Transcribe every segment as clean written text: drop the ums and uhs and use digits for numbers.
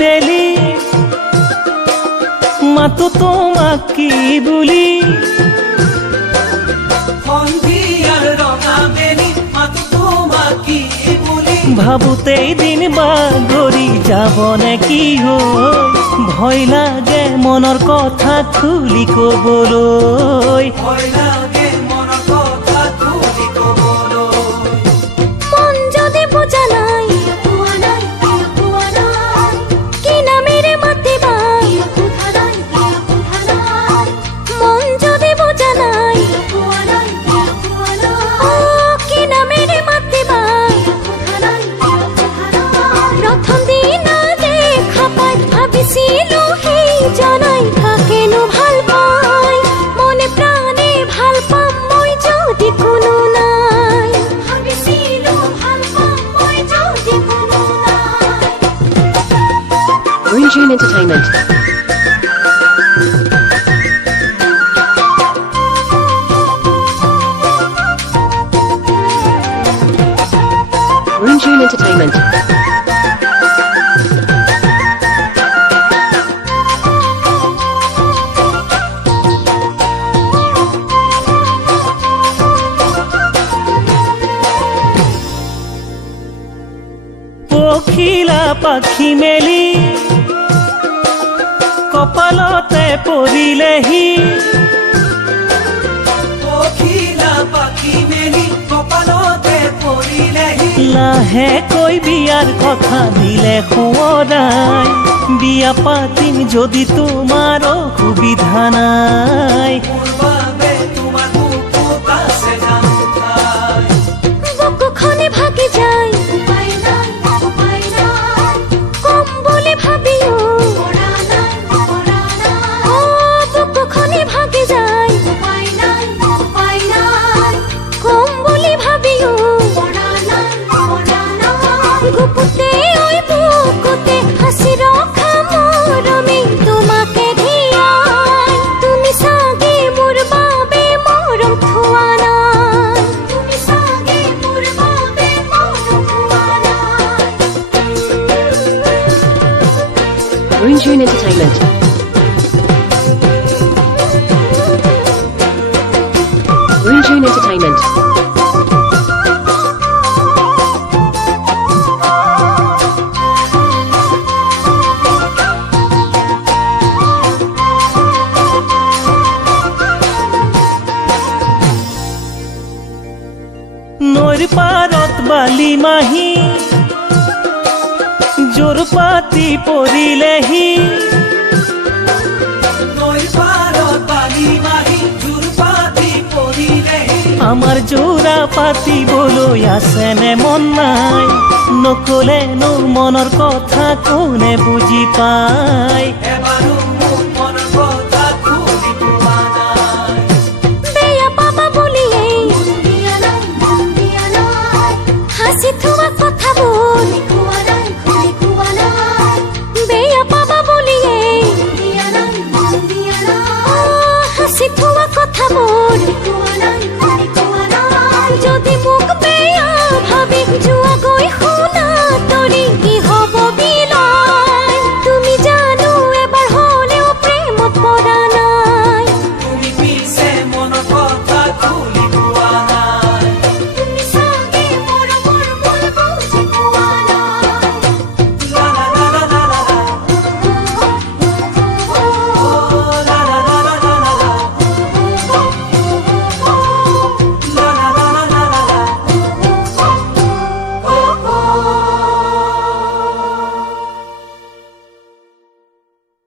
বেলি মাতো তোমাক কি বুলি সন্ধিয়াৰ ৰঙা বেলি মাতো তোমাক কি বুলি ভাবোতেই দিন বাগৰি যাব নে কি হৈ ভয় লাগে মনৰ কথা খুলি কবলৈ ভয় লাগে মনৰ কথা খুলি কবলৈ মন যদি বুজা নাই কি নামেৰে মাতিবা মন যদি বুজা নাই কি নামেৰে মাতিবা প্ৰথম দিনা দেখা পাই ভাবিছিলো সেই জনাই কাকেনো ভাল পাই মনে প্ৰাণে ভাল পাম মই যদি কোনো নাই ভাবিছিলো ভাল পাম মই যদি কোনো নাই Green June Entertainment. Green June Entertainment. পখিলা পাখি মেলি কপালতে পৰিলেহি পখিলা পাখি মেলি কপালতে পৰিলেহি লাহেকৈ বিয়াৰ কথা দিলে সোঁৱৰাই বিয়া পাতিম যদি তোমাৰ অসুবিধা নাই মোৰ বাবে তোমাৰ বুকুত আছে জান ঠাই বুকুখনে ভাগি যায় কম বুলি ভাবিও বুকুখনে ভাগি যায় কম বুলি ভাবিও গুপুতে ওই বুকুতে হাসি ৰখা মৰমে তোমাকে ধিয়াই তুমি চাগে মোৰ বাবে মৰম থোৱা নাই তুমি চাগে মোৰ বাবে মৰম থোৱা নাই Green June Entertainment. Green June Entertainment. নৈৰ পাৰত বালি মাহী জোৰ পাতি পৰিলেহি নৈৰ পাৰত বালি মাহি জোৰ পাতি পৰিলেহি আমাৰ যোৰা পাতিবলৈ আছেনে মন নাই নকলেনো মনৰ কথা কোনে বুজি পায় এবাৰো মোৰ মনৰ কথা খুলি কোৱা নাই বেয়া পাবা বুলিয়েই হাসি থোৱা কথাবোৰ বেয়া পাবা বুলিয়েই হাসি থোৱা কথাবোৰ যদি মোক বেয়া ভাবি যোৱাগৈ শুনা তৰি কি হ'ব বিলাই তুমি জানো এবাৰ হ'লেও প্ৰেমত পৰা নাই তুমি পিছে মনৰ কথা খুলি কোৱা নাই তুমি চাগে মোৰ মন বুজি পোৱা নাই লা লা লা লা লা লা লা লা লা লা লা লা লা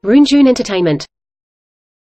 Green June Entertainment.